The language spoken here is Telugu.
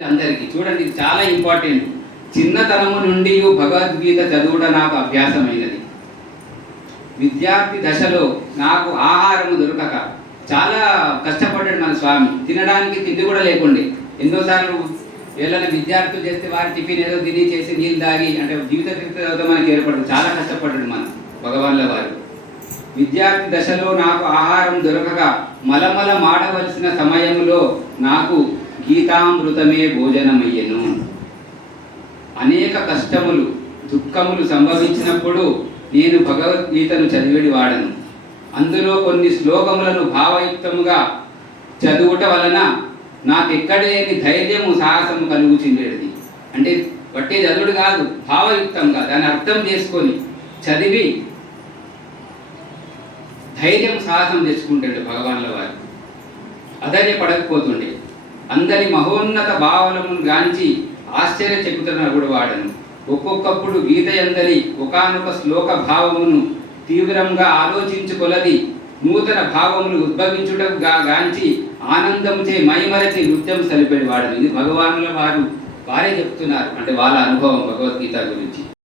అందరికీ చూడండి, ఇది చాలా ఇంపార్టెంట్. చిన్నతనము నుండి భగవద్గీత చదువుట నాకు అభ్యాసమైనది. విద్యార్థి దశలో నాకు ఆహారము దొరకక చాలా కష్టపడ్డాడు మన స్వామి. తినడానికి తిండి కూడా లేకుండే. ఎన్నోసార్లు ఏళ్ళని విద్యార్థులు చేస్తే వారి టిఫిన్ ఏదో తిని చేసి నీళ్ళు తాగి అంటే జీవిత చరిత్ర మనకి ఏర్పడదు. చాలా కష్టపడ్డాడు మన భగవాన్ల వారు. విద్యార్థి దశలో నాకు ఆహారం దొరకక మలమల మాడవలసిన సమయంలో నాకు గీతామృతమే భోజనమయ్యెను. అనేక కష్టములు దుఃఖములు సంభవించినప్పుడు నేను భగవద్గీతను చదివేడి వాడను. అందులో కొన్ని శ్లోకములను భావయుక్తముగా చదువుట వలన నాకెక్కడలేని ధైర్యము సాహసము కలుగుచుండేది. అంటే వట్టే చదువుడు కాదు, భావయుక్తంగా దాన్ని అర్థం చేసుకొని చదివి ధైర్యం సాహసం తెచ్చుకుంటాడు భగవాన్ల వారు. అధైర్యపడకపోతుండే. అందరి మహోన్నత భావనమును గాంచి ఆశ్చర్యచకితుడను కూడా వాడను. ఒక్కొక్కప్పుడు గీత యందలి ఒకానొక శ్లోక భావమును తీవ్రంగా ఆలోచించుకొలది నూతన భావములు ఉద్భవించుటకు గాంచి ఆనందముచే మైమరచి నృత్యం సలిపేడి వాడను. ఇది భగవానుల వారే చెప్తున్నారు, అంటే వాళ్ళ అనుభవం భగవద్గీత గురించి.